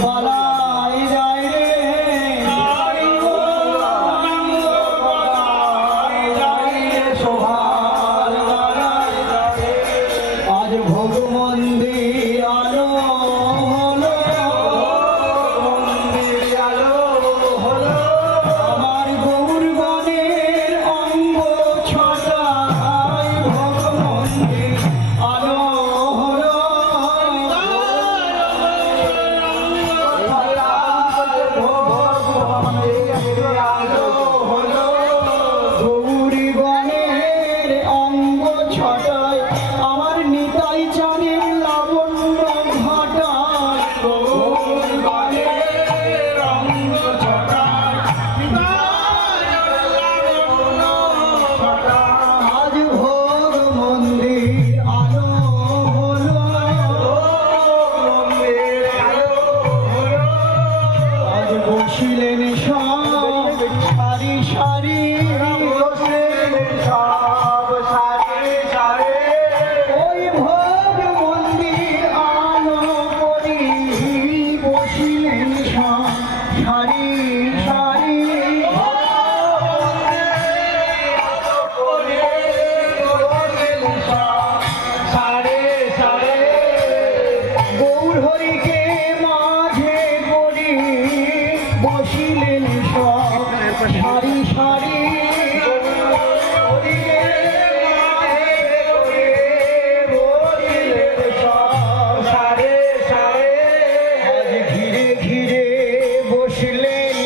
পালাই যায় রে সোহার আজ ভোগ মন্দির আলো হলো আমার গৌর বনের অঙ্গ ছটায় ভোগ মন্দির আলো হলো গৌরী বনের অঙ্গ ছটায় আমার নিতাই চাঁদের লাবণ্য ঘটায় গৌরী বনের অঙ্গ ছটায় আজ ভোগ মন্দির আলো হলো আজ বসিলেন সব সারি সারি ওই ভোগ মন্দির আলো করি বসিলেন সব সারি সারি গৌর হরিকে মাঝে করি বসিলেন সব সারি সারি আজ ঘিরে ঘিরে বসলেন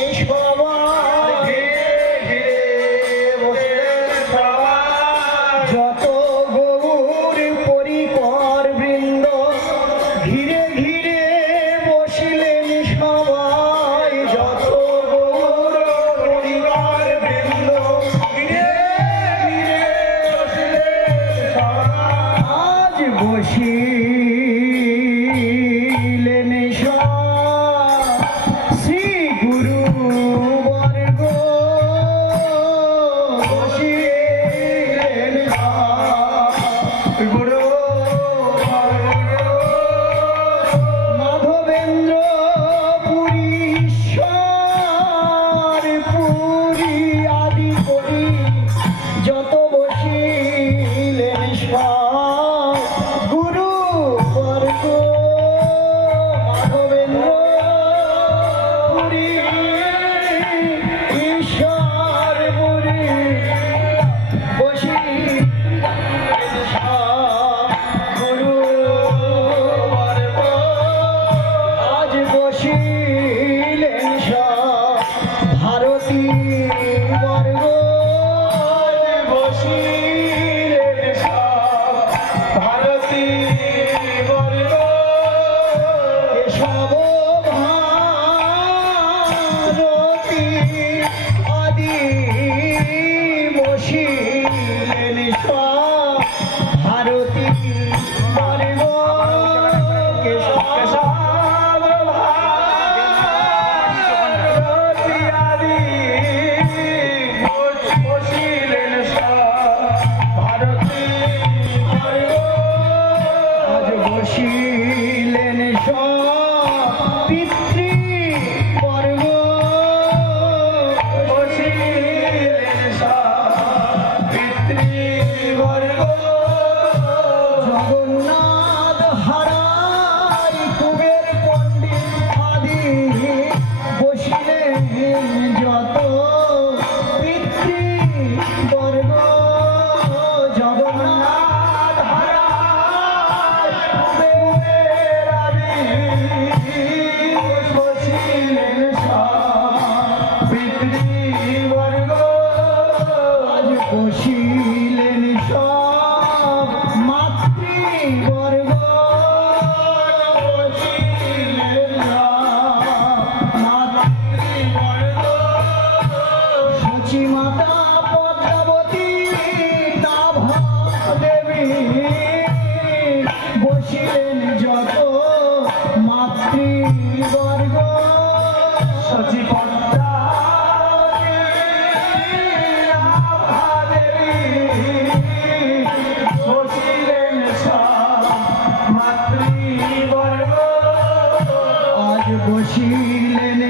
বসিলেন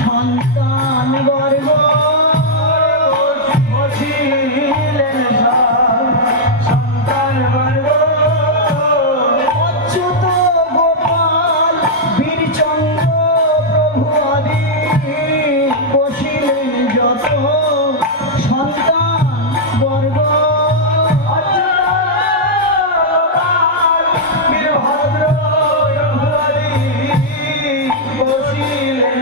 সন্তান বর্গ বসিলেন সন্তান বর্গ অচ্যুত গোপাল বীরচন্দ্র প্রভু আদি বসিলেন যত সন্তান বর্গ বীরভদ্র রঘুবলী বসিলেন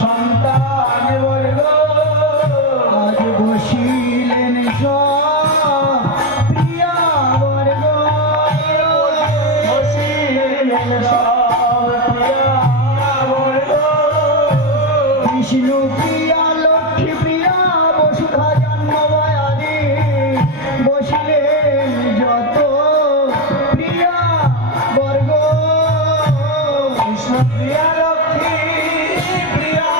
সন্তান বর্গ আজ বসিলেন প্রিয়া বর্গ বসিলেন প্রিয়া বর্গ বিষ্ণু প্রিয়া লক্ষ্মী প্রিয়া বসুধা জাহ্নবী বসিলেন যত প্রিয়া বর্গ কৃষ্ণ প্রিয়া লক্ষ্মী প্রিয়া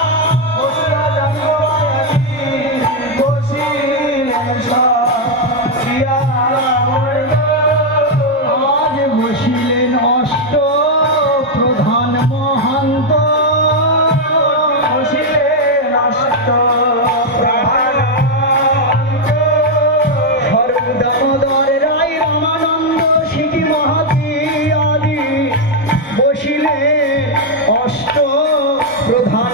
বসুধা জাহ্নবী বসিলেন প্রিয়া বর্গ আজ বসিলেন অষ্ট প্রধান মহান্ত বসিলেন অষ্ট প্রধান স্বরূপ দামোদর রায় রামানন্দ সিটি মহাতি আদি বসিলেন অষ্ট প্রধান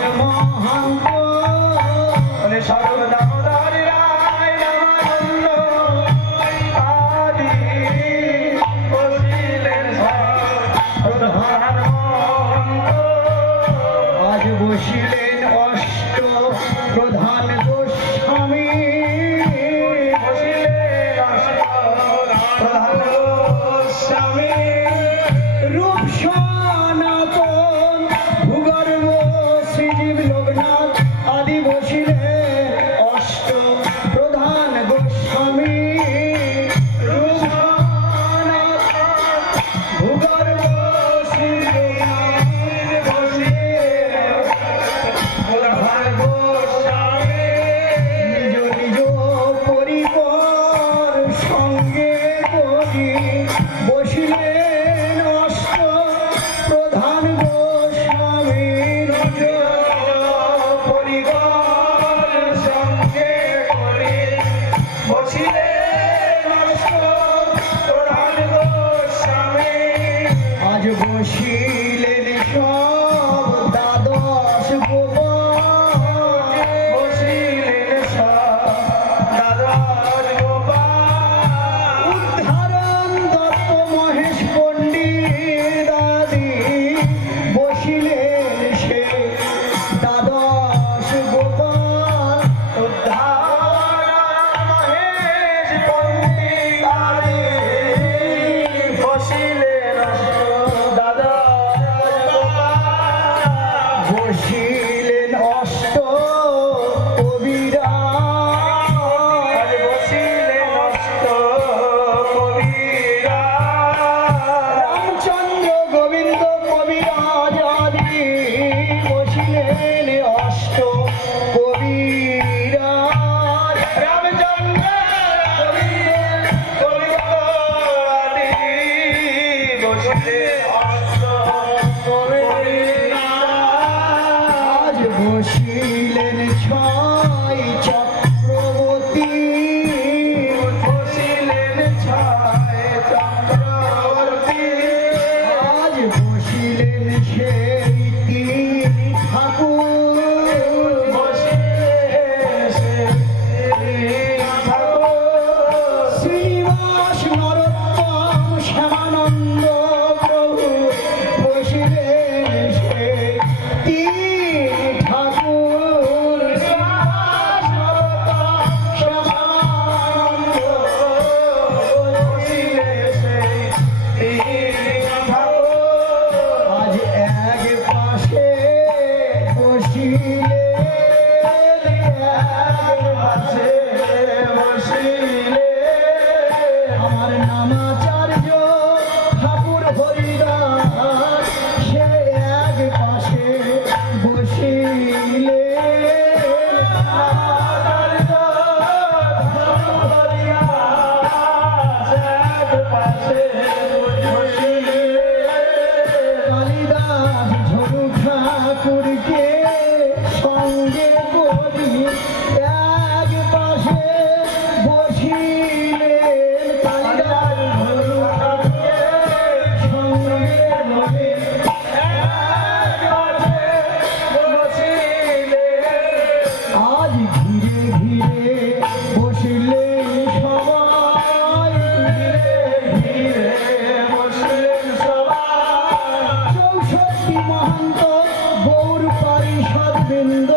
বৃন্দ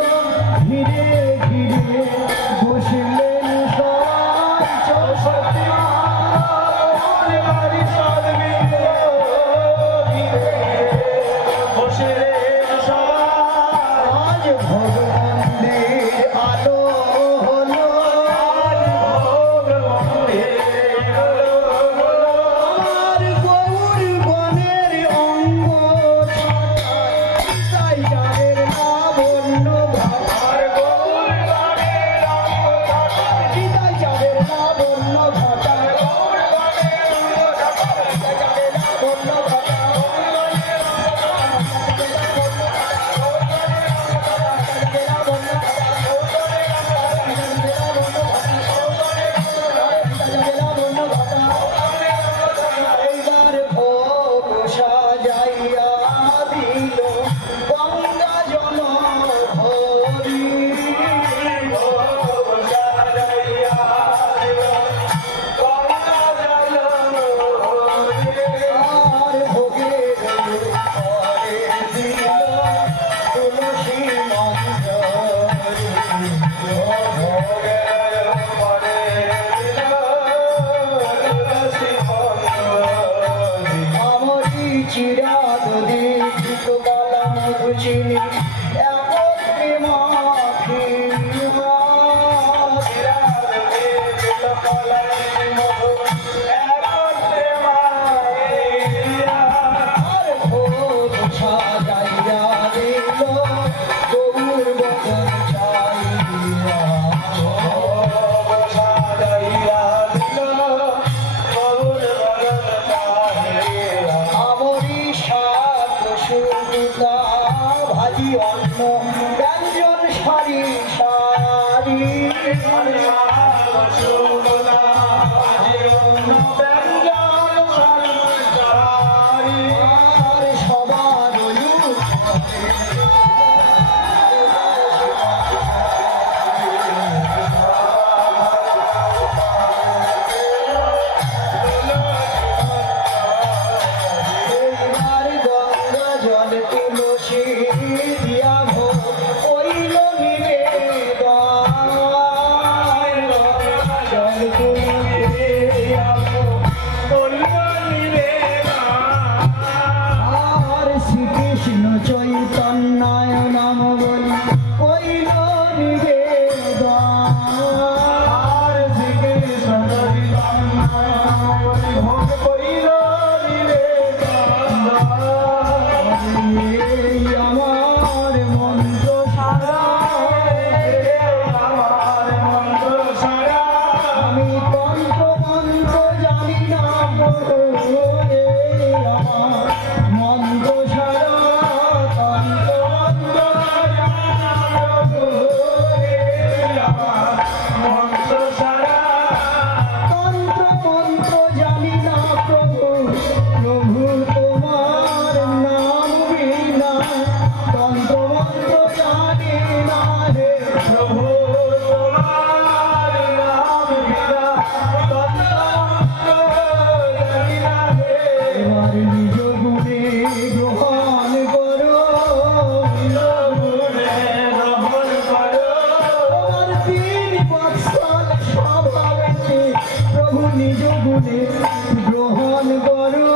ঘিরে ঘিরে বসলেন সবাই চৌষট্টি আজ ভগবানের আলো হলো আমার গৌর গণের অঙ্গ তাই যাদের লাবণ্য তাই যাদের লাবণ্য ঘটা এইবার ভোগ সাজাইয়া দিল গঙ্গা জল ভরি আর ভোগের পরে দিল তুলসী আমরি চিরাগ দীপিত বালা মধু চিনি একত্রে মাখিয়া আর ভোগ সাজাইয়া দিল গৌর বদন চাইয়া আমরি শাক সুবিধা ভাজি অন্ন ব্যঞ্জন সারি সারি আর সবার এইবার গঙ্গা জল তুলসী দিয়া ভোগ ওইল নিবেদন জল তুলসী দিয়া ভোগ আর শ্রীকৃষ্ণ চৈতন্যায় নাম বলি ওইল নিবেদন এই আমার মন্ত্র সারা আমি তন্ত্র মন্ত্র জানি না এই আমার মন্ত্র সারা তন্ত্র মন্ত্র তন্ত্র মন্ত্র জানি না প্রভু প্রভু তোমার নাম বিনা তন্ত্র মন্ত্র জানি না রে প্রভু এবার নিজ গুণে গ্রহণ করো তোমার 3 বৎসর স্বভাবেতে প্রভু নিজ গুণে গ্রহণ করো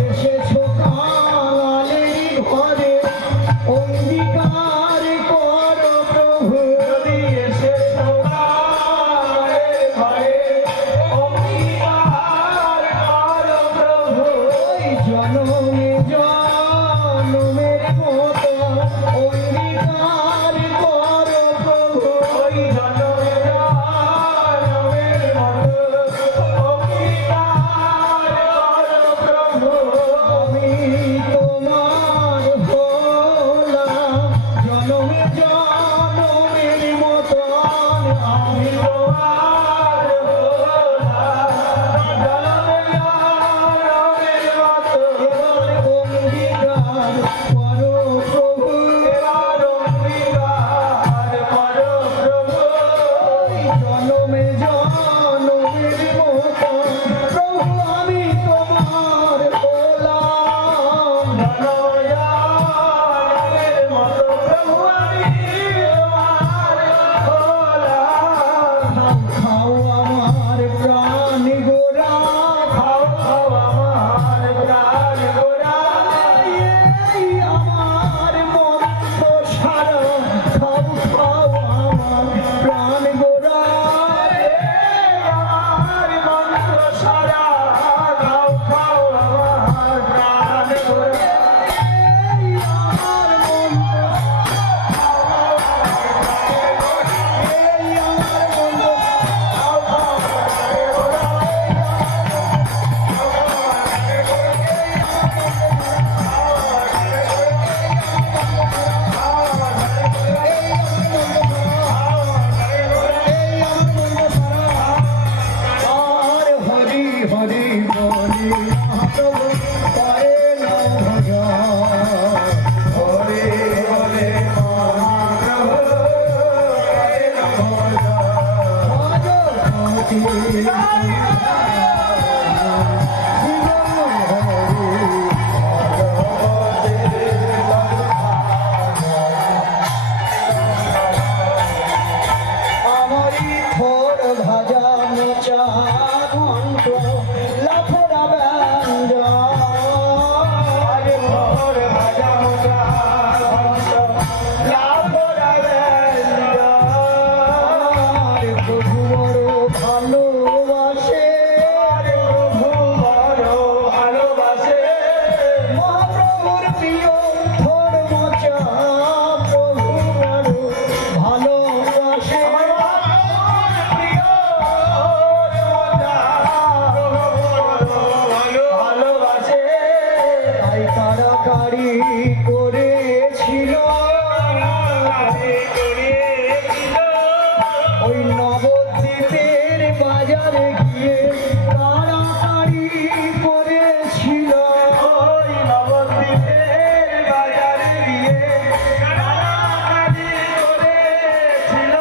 এসেছো কাঙালেরই ঘরে অঙ্গীকার করো প্রভু ওই জনমে জনমের মতো অঙ্গীকার করো প্রভু আমি তোমার হলাম জনমে জনমের মতন আমি তোমার অঙ্গীকার করো প্রভু ওই জনমে জনমের মতন প্রভু খাও আমার প্রাণ গোরা খাও খাও আমার প্রাণ গোরা এই আমার মন সারা খাও খাও আমার প্রাণ গোরা আমার মন্ত্র সারা খাও খাও আমার প্রাণ গোরা এই আমার মন এই আমার মন আর হরি হরি বলি প্রভু পারে না ভজা হরে হরে মহাপ্রভু হরে আমারি থোর ভাজা মোচা ঘন্ট লাফরা ব্যঞ্জন হরে ভোর ভাজা মোজা লাভরা ব্যঞ্জন আর প্রভু বড় ভালোবাসে হরে প্রভু বড় ভালোবাসে মহাপ্রভুর প্রিয় থোর মোচা প্রভু বড় ভালোবাসে ভালোবাসে তাই কাড়াকাড়ি করেছিল ওই নবদ্বীপের বাজারে গিয়ে কাড়াকাড়ি করেছিল ওই নবদ্বীপের বাজারে গিয়ে কাড়াকাড়ি করেছিল।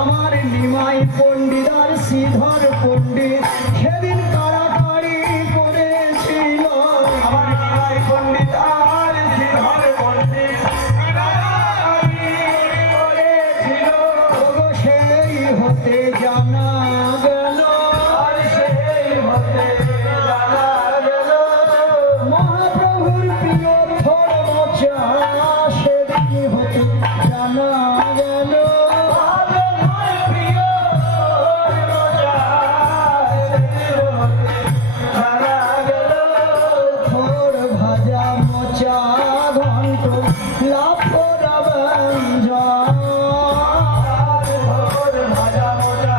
আমার নিমাই পণ্ডিত আর শ্রীধর পণ্ডিত সেদিন কাড়াকাড়ি করেছিল আমার নিমাই পণ্ডিত আর শ্রীধর পণ্ডিত কাড়াকাড়ি করেছিল। ওগো সেই হতে জানা গেল আর সেই হতে জানা গেল মহাপ্রভুর প্রিয় থোর মোচা সেদিন হতে জানা গেল আমার প্রিয় রোজা সেদিন হতে জানা গেল। থোর ভাজা মোচা ঘন্ট লাফরা ব্যঞ্জন ভোর ভাজা মোজা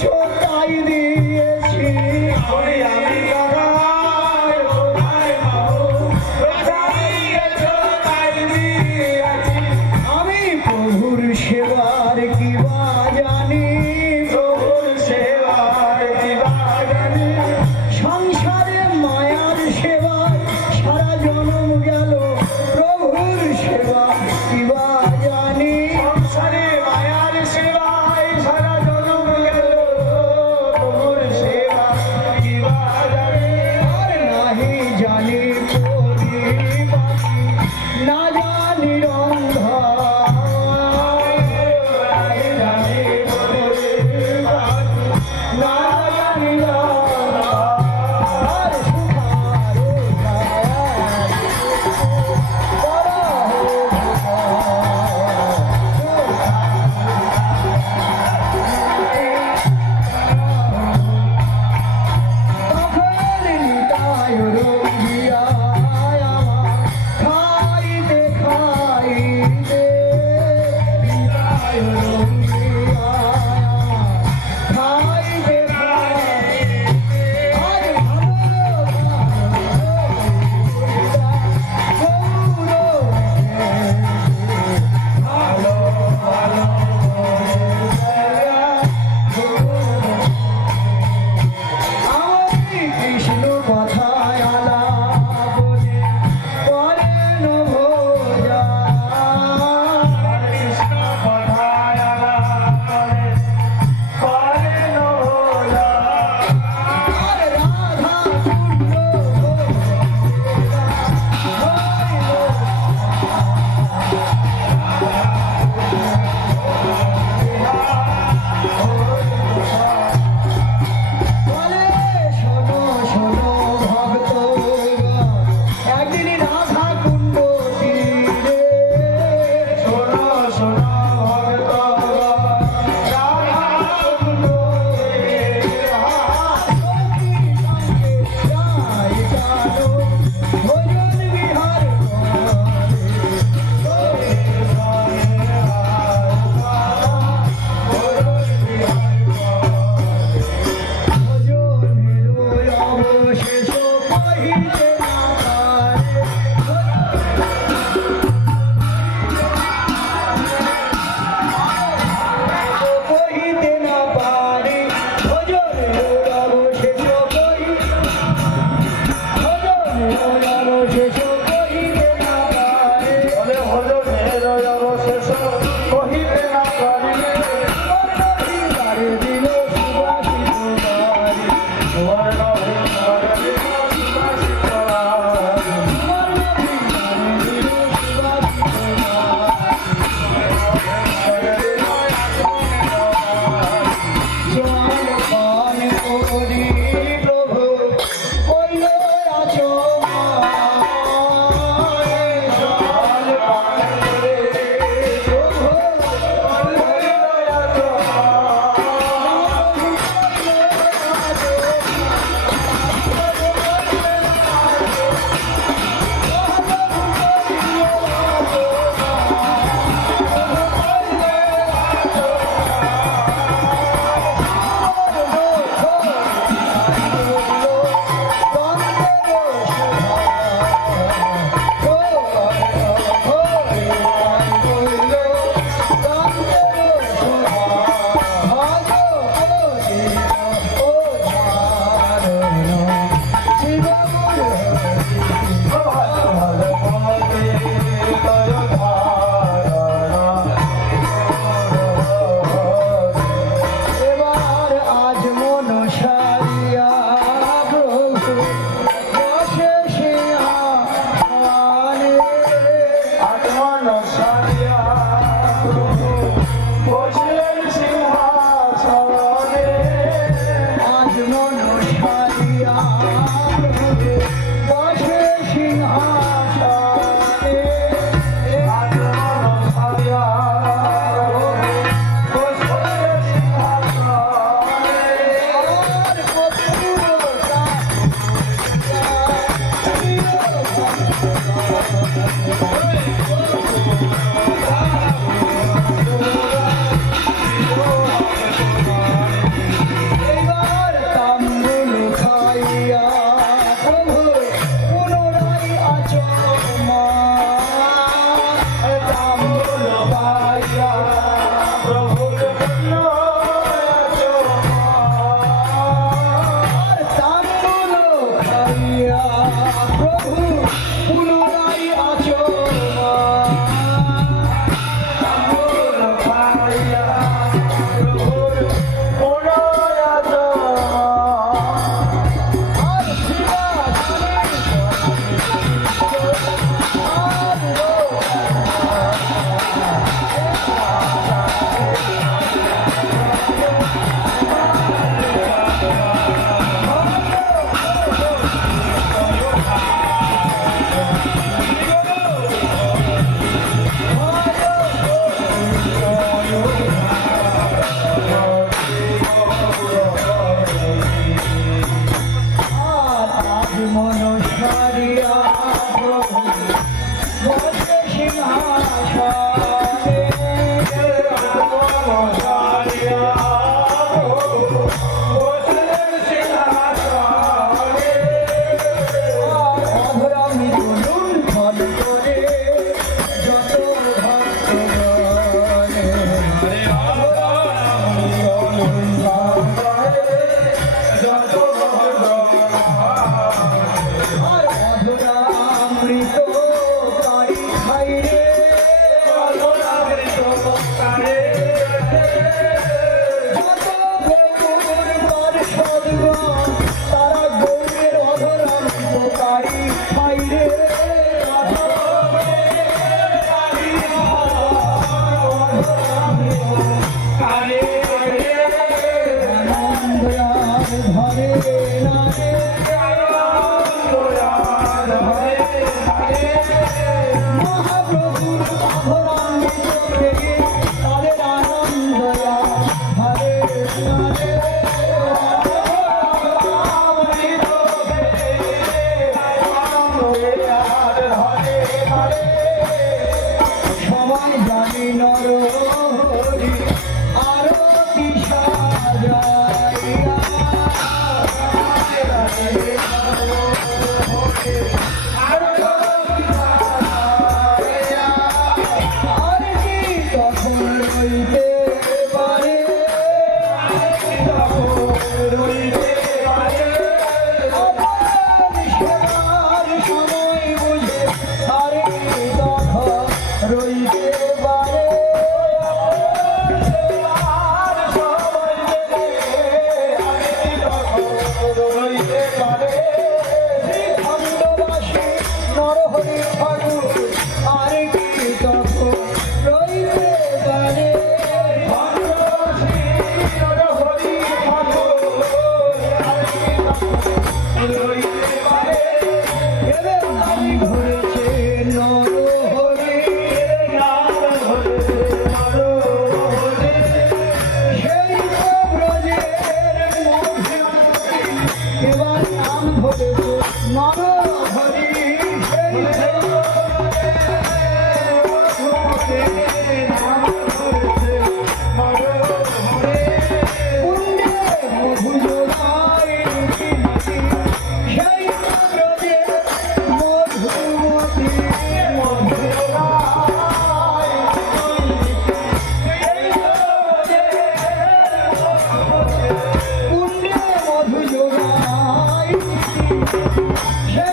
দিয়েছ তাই দিয়েছি আমি কানাই কোথায় পাবো দিয়েছো তাই দিয়েছি আমি প্রভুর সেবার কি বা জানি প্রভুর সেবার দিবা জানি সংসারে মায়ার সেবায় সারা জনম গেল প্রভুর সেবা কি বা জানি সংসারে মায়ার সেবায় সারা জনম গেল নারে মহাপ্রভুর অধরান্বিত থেকে তাদের আনন্দয়া হরে নারে সবাই জানি নর হরি আরতি সাজাইয়া আর কি তখন রইতে পারে সেবার সময় বুঝে আর কি তখন রইতে পারে খণ্ডবাসী নরহরি ঠাকুর আর কি তখন রইতে পারে এদের নাম ধরেছে নরহরি সেই তো ব্রজের মধ্যে এবার নাম ধরেছে নরহরি সেই কুণ্ডে মধু যোগায় সেই তো ব্রজের মধুমতি কুণ্ডে মধু যোগায় সেই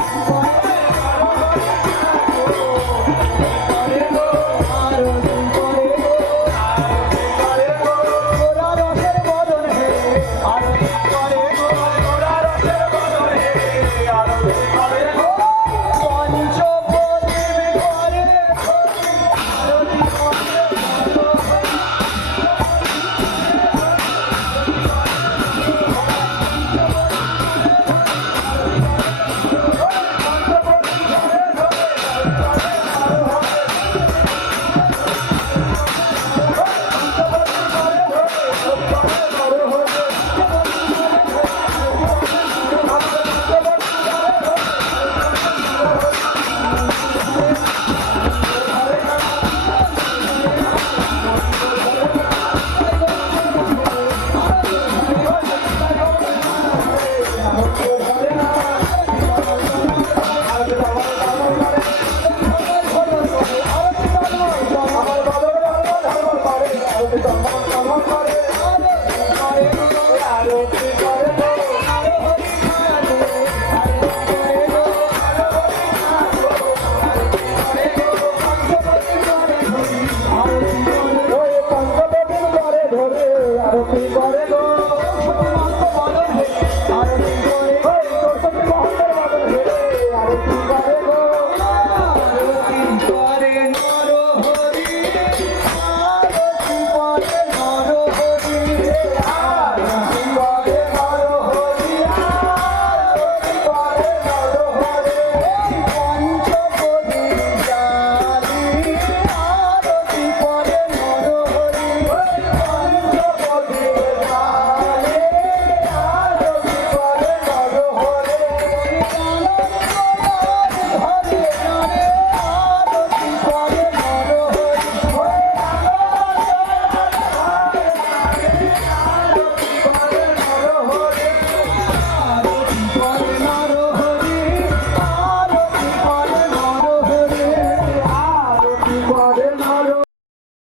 করো